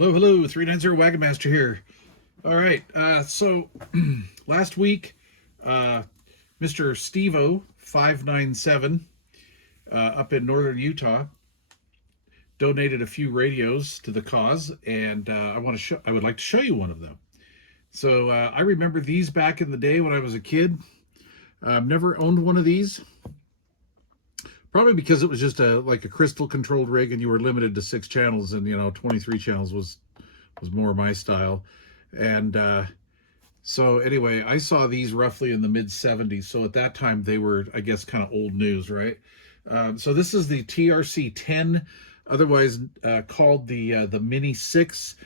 Hello, hello, 390 Wagon Master here. All right, so last week, uh, Mr. Steve-O 597 up in northern Utah donated a few radios to the cause, and I would like to show you one of them. So I remember these back in the day when I was a kid. I've never owned one of these, probably because it was just like a crystal controlled rig, and you were limited to 6 channels, and 23 channels was more my style. And so anyway, I saw these roughly in the mid 70s. So at that time they were, I guess, kind of old news, right? So this is the TRC 10, otherwise called the Mini 6.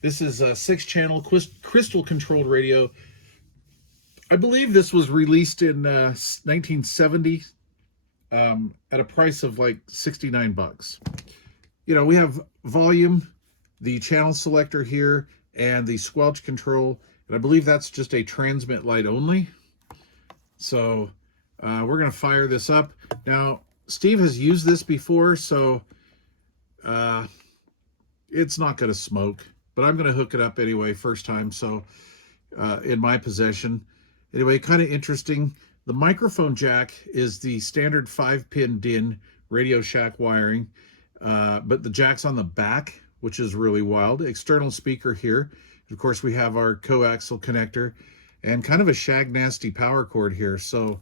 This is a 6-channel crystal controlled radio. I believe this was released in 1970 at a price of like 69 bucks. We have volume, the channel selector here, and the squelch control, and I believe that's just a transmit light only. So we're going to fire this up. Now, Steve has used this before, so it's not going to smoke, but I'm going to hook it up anyway, first time, so in my possession. Anyway, kind of interesting. The microphone jack is the standard 5-pin DIN Radio Shack wiring, but the jack's on the back, which is really wild. External speaker here. Of course, we have our coaxial connector and kind of a shag nasty power cord here. So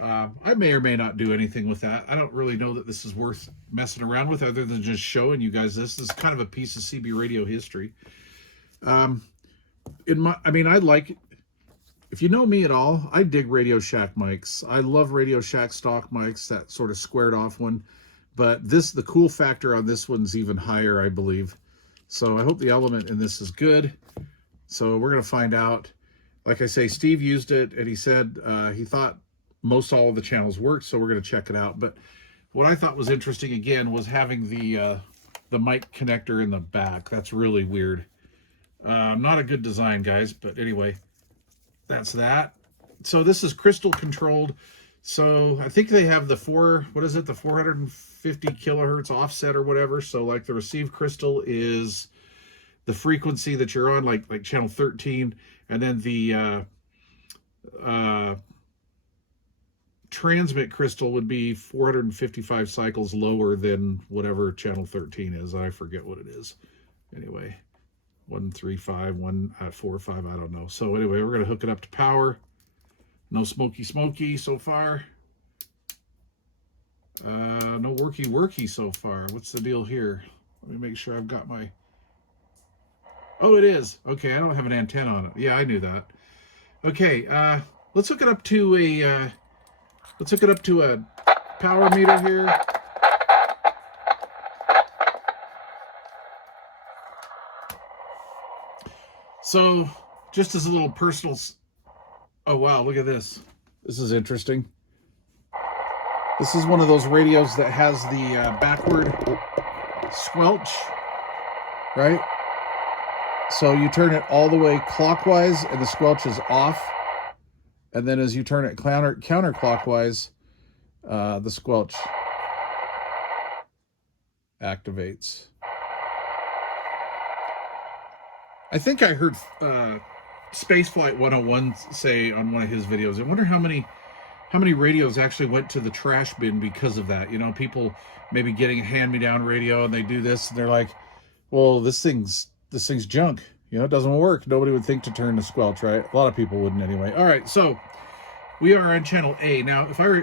I may or may not do anything with that. I don't really know that this is worth messing around with other than just showing you guys this. This is kind of a piece of CB radio history. I like, if you know me at all, I dig Radio Shack mics. I love Radio Shack stock mics, that sort of squared off one. But the cool factor on this one's even higher, I believe. So I hope the element in this is good. So we're going to find out. Like I say, Steve used it, and he said he thought most all of the channels worked, so we're going to check it out. But what I thought was interesting, again, was having the mic connector in the back. That's really weird. Not a good design, guys, but anyway, that's that. So this is crystal controlled. So I think they have the 450 kilohertz offset or whatever. So like the receive crystal is the frequency that you're on, like channel 13, and then the transmit crystal would be 455 cycles lower than whatever channel 13 is. I forget what it is. Anyway, 135, 145, I don't know. So anyway, we're gonna hook it up to power. No smoky so far. No worky so far. What's the deal here? Let me make sure I've got my... Oh, it is. Okay, I don't have an antenna on it. Yeah, I knew that. Okay, let's hook it up to a power meter here. So, just as a little personal... Oh, wow, look at this. This is interesting. This is one of those radios that has the backward squelch, right? So you turn it all the way clockwise and the squelch is off. And then as you turn it counterclockwise, the squelch activates. I think I heard... Spaceflight 101 say on one of his videos, I wonder how many radios actually went to the trash bin because of that. People maybe getting a hand-me-down radio and they do this and they're like, well, this thing's junk. It doesn't work. Nobody would think to turn the squelch, right? A lot of people wouldn't anyway. All right, so we are on channel A. Now, if I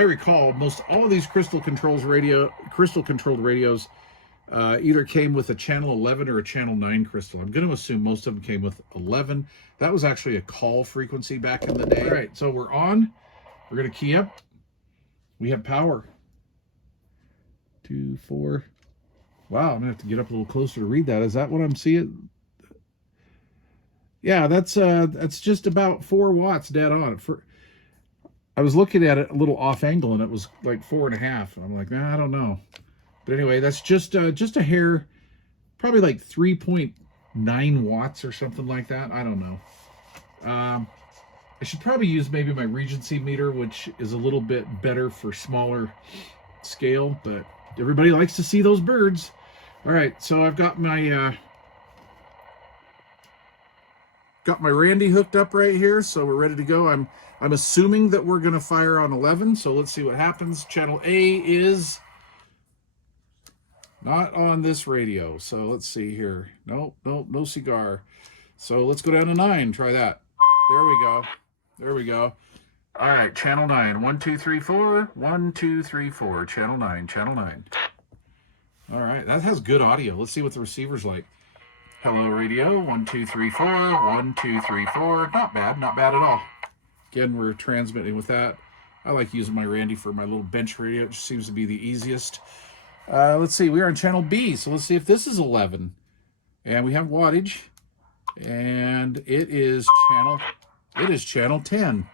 recall, most all of these crystal controlled radios either came with a channel 11 or a channel 9 crystal. I'm going to assume most of them came with 11. That was actually a call frequency back in the day. All right, so we're on. We're going to key up. We have power. 2, 4. Wow, I'm going to have to get up a little closer to read that. Is that what I'm seeing? Yeah, that's just about 4 watts dead on. I was looking at it a little off angle, and it was like 4.5. I'm like, nah, I don't know. But anyway, that's just a hair, probably like 3.9 watts or something like that. I don't know. I should probably use maybe my Regency meter, which is a little bit better for smaller scale, but everybody likes to see those birds. All right, so I've got my Randy hooked up right here, so we're ready to go. I'm assuming that we're gonna fire on 11, so let's see what happens. Channel A is not on this radio, so let's see here. Nope, nope, no cigar. So let's go down to 9. Try that. There we go. There we go. All right, channel 9. 1, 2, 3, 4. 1, 2, 3, 4. Channel 9. Channel 9. All right, that has good audio. Let's see what the receiver's like. Hello, radio. 1, 2, 3, 4. 1, 2, 3, 4. Not bad. Not bad at all. Again, we're transmitting with that. I like using my Randy for my little bench radio. It just seems to be the easiest. Let's see. We are on channel B, so let's see if this is 11. And we have wattage. And it is channel 10.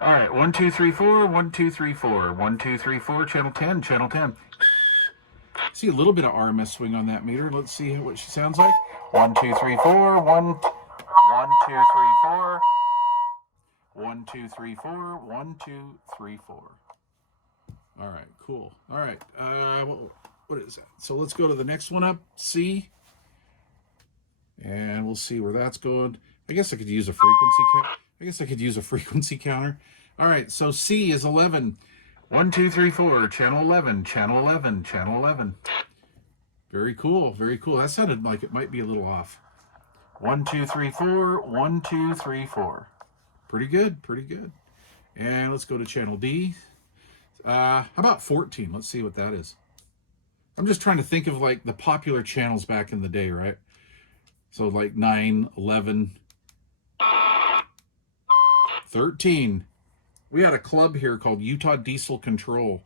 All right, 1, 2, 3, 4. 1, 2, 3, 4. 1, 2, 3, 4. Channel 10. Channel 10. See a little bit of RMS swing on that meter. Let's see what she sounds like. 1, 2, 3, 4. 1, 2, 3, 4. 1, 2, 3, 4. 1, 2, 3, 4. All right, cool. All right, what is that? So let's go to the next one up, C. And we'll see where that's going. I guess I could use a frequency counter. All right, so C is 11. 1, 2, 3, 4. Channel 11. Channel 11. Channel 11. Very cool. Very cool. That sounded like it might be a little off. 1, 2, 3, 4. 1, 2, 3, 4. Pretty good. Pretty good. And let's go to channel D. How about 14? Let's see what that is. I'm just trying to think of like the popular channels back in the day, right? So like 9, 11, 13. We had a club here called Utah Diesel Control.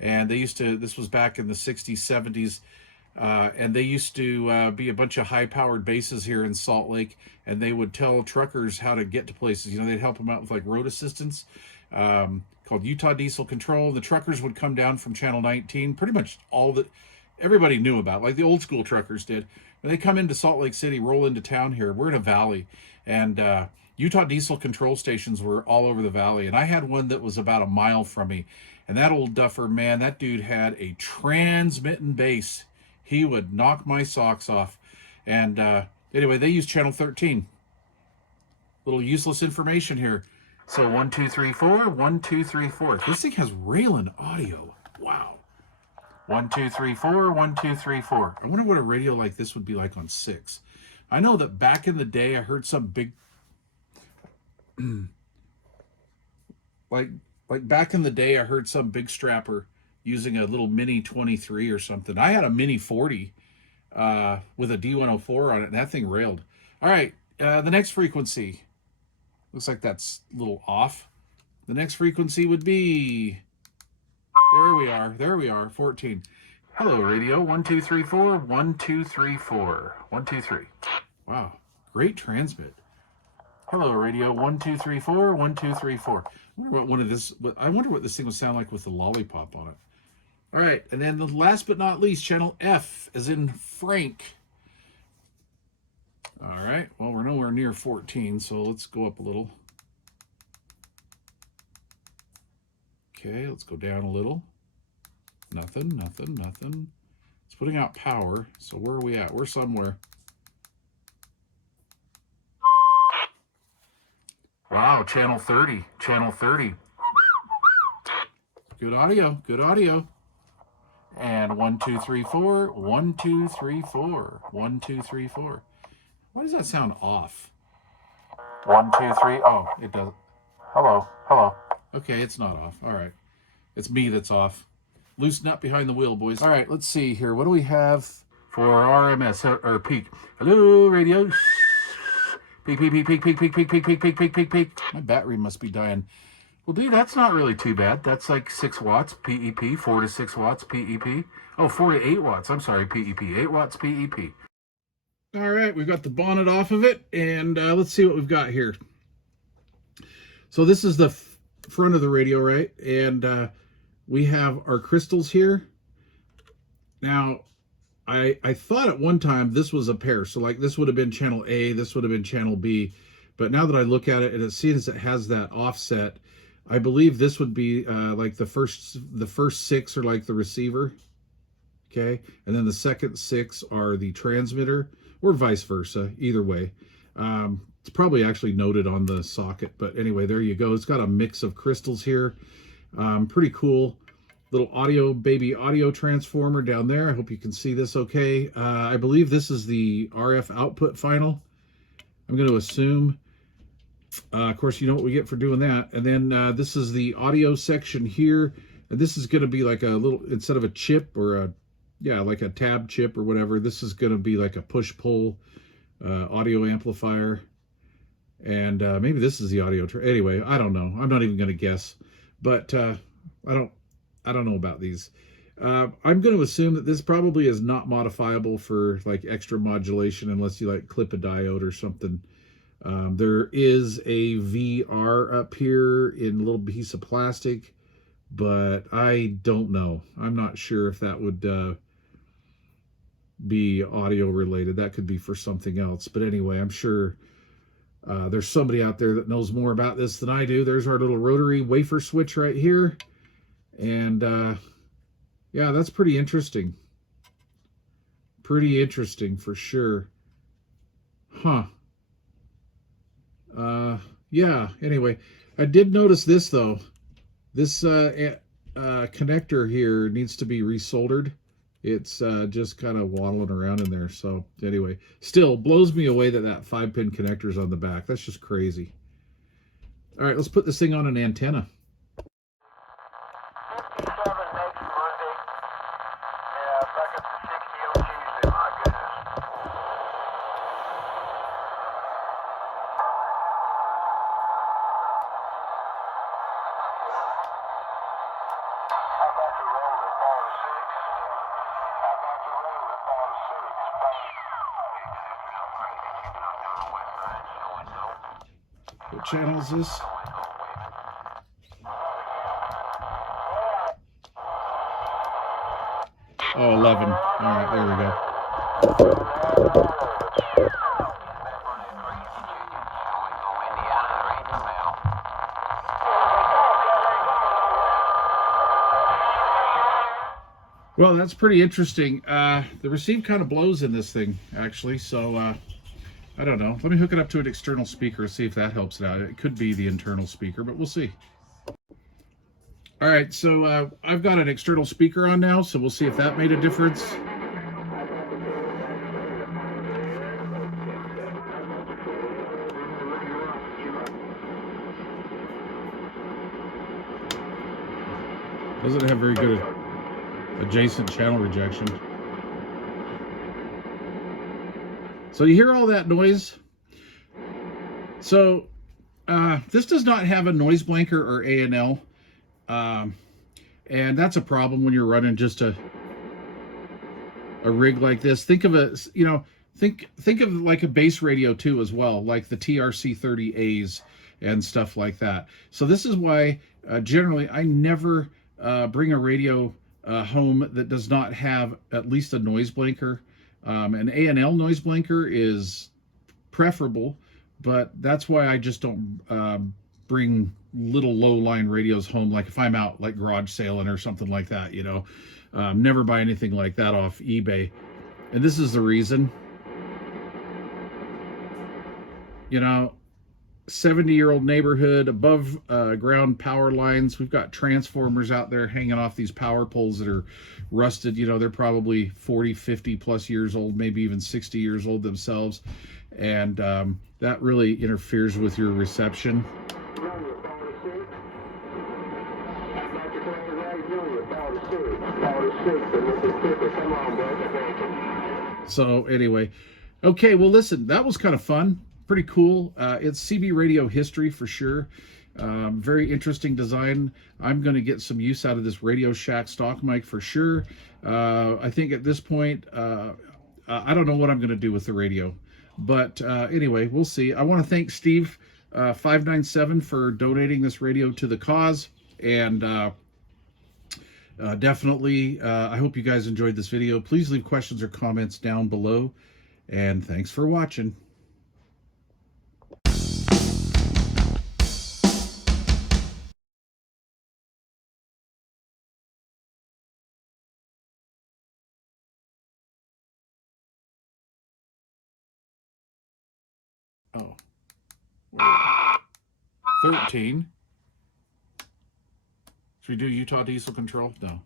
And this was back in the 60s, 70s. And they used to be a bunch of high-powered bases here in Salt Lake. And they would tell truckers how to get to places. You know, they'd help them out with like road assistance. Called Utah Diesel Control. The truckers would come down from Channel 19. Pretty much all that everybody knew about, like the old school truckers did. When they come into Salt Lake City, roll into town here, we're in a valley. And Utah Diesel Control stations were all over the valley. And I had one that was about a mile from me. And that old duffer, man, that dude had a transmitting bass. He would knock my socks off. And anyway, they used Channel 13. Little useless information here. So 1, 2, 3, 4. 1, 2, 3, 4. This thing has Raylan audio. Wow. 1, 2, 3, 4. 1, 2, 3, 4. I wonder what a radio like this would be like on 6. I know that back in the day, I heard some big, like back in the day, I heard some big strapper using a little mini 23 or something. I had a mini 40 with a D104 on it, and that thing railed. All right, the next frequency. Looks like that's a little off. The next frequency would be, there we are, 14. Hello, radio, 1, 2, 3, 4. 1, 2, 3, 4. 1, 2, 3. Wow, great transmit. Hello, radio, 1, 2, 3, 4. 1, 2, 3, 4. I wonder what this thing would sound like with the lollipop on it. All right, and then the last but not least, channel F, as in Frank. All right, well, we're nowhere near 14, so let's go up a little. Okay, let's go down a little. Nothing, nothing, nothing. It's putting out power, so where are we at? We're somewhere. Wow, channel 30, channel 30. Good audio, good audio. And 1, 2, 3, 4. 1, 2, 3, 4. 1, 2, 3, 4. Why does that sound off? 1, 2, 3. Oh, it does. Hello, hello. Okay, it's not off. All right. It's me that's off. Loosen up behind the wheel, boys. All right, let's see here. What do we have for RMS or peak? Hello, radio. Peak, peak, peak, peak, peak, peak, peak, peak, peak, peak, peak, peak, peak. My battery must be dying. Well, dude, that's not really too bad. That's like 6 watts PEP, 4 to 6 watts PEP. Oh, 4 to 8 watts. I'm sorry, PEP. 8 watts PEP. All right, we've got the bonnet off of it, and let's see what we've got here. So this is the front of the radio, right? And we have our crystals here. Now, I thought at one time this was a pair. So like this would have been channel A, this would have been channel B. But now that I look at it, and it seems it has that offset, I believe this would be like the first 6 are like the receiver. Okay, and then the second 6 are the transmitter, or vice versa, either way. It's probably actually noted on the socket, but anyway, there you go. It's got a mix of crystals here. Pretty cool little baby audio transformer down there. I hope you can see this okay. I believe this is the RF output final. I'm going to assume. Of course, you know what we get for doing that. And then this is the audio section here. And this is going to be like a little, instead of a chip or like a tab chip or whatever, this is going to be like a push-pull audio amplifier. And maybe this is the audio. Anyway, I don't know. I'm not even going to guess. But I don't know about these. I'm going to assume that this probably is not modifiable for like extra modulation unless you like clip a diode or something. There is a VR up here in a little piece of plastic, but I don't know. I'm not sure if that would be audio related. That could be for something else. But anyway, I'm sure there's somebody out there that knows more about this than I do. There's our little rotary wafer switch right here. And yeah, that's pretty interesting. Pretty interesting for sure. Huh. Yeah, anyway, I did notice this though. This connector here needs to be resoldered. It's just kind of waddling around in there. So anyway, still blows me away that 5-pin connector's on the back. That's just crazy. All right, let's put this thing on an antenna. What channel is this? Oh, 11. All right, there we go. Well, that's pretty interesting. The receive kind of blows in this thing, actually, so I don't know. Let me hook it up to an external speaker, see if that helps it out. It could be the internal speaker, but we'll see. All right, so I've got an external speaker on now, so we'll see if that made a difference. Doesn't have very good adjacent channel rejection. So you hear all that noise? So this does not have a noise blanker or A&L. And that's a problem when you're running just a rig like this. Think of a, think of like a base radio too as well, like the TRC 30As and stuff like that. So this is why generally I never bring a radio home that does not have at least a noise blanker. An A&L noise blanker is preferable, but that's why I just don't bring little low line radios home. Like if I'm out like garage sailing or something like that, never buy anything like that off eBay. And this is the reason. 70-year-old neighborhood, above ground power lines. We've got transformers out there hanging off these power poles that are rusted. They're probably 40, 50 plus years old, maybe even 60 years old themselves. And that really interferes with your reception. So anyway, okay, well listen, that was kind of fun. Pretty cool. It's CB radio history for sure. Very interesting design. I'm going to get some use out of this Radio Shack stock mic for sure. I think at this point, I don't know what I'm going to do with the radio. But anyway, we'll see. I want to thank Steve 597 for donating this radio to the cause. And definitely, I hope you guys enjoyed this video. Please leave questions or comments down below. And thanks for watching. Oh. 13. Should we do Utah diesel control? No.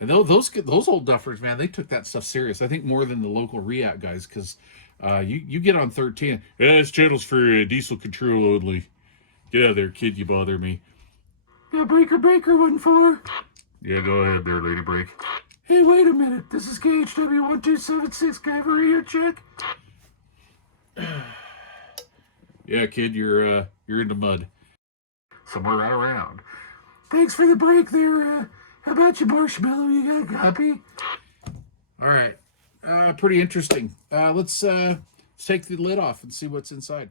And those old duffers, man, they took that stuff serious. I think more than the local REACT guys, because you get on 13. Yeah, this channel's for diesel control only. Get out of there, kid. You bother me. Yeah, breaker 1-4. Yeah, go ahead there, Lady Break. Hey, wait a minute. This is KHW1276. Can I have a radio check? Yeah, kid, you're in the mud. Somewhere right around. Thanks for the break there. How about you, Marshmallow? You got a copy? All right. Pretty interesting. Let's take the lid off and see what's inside.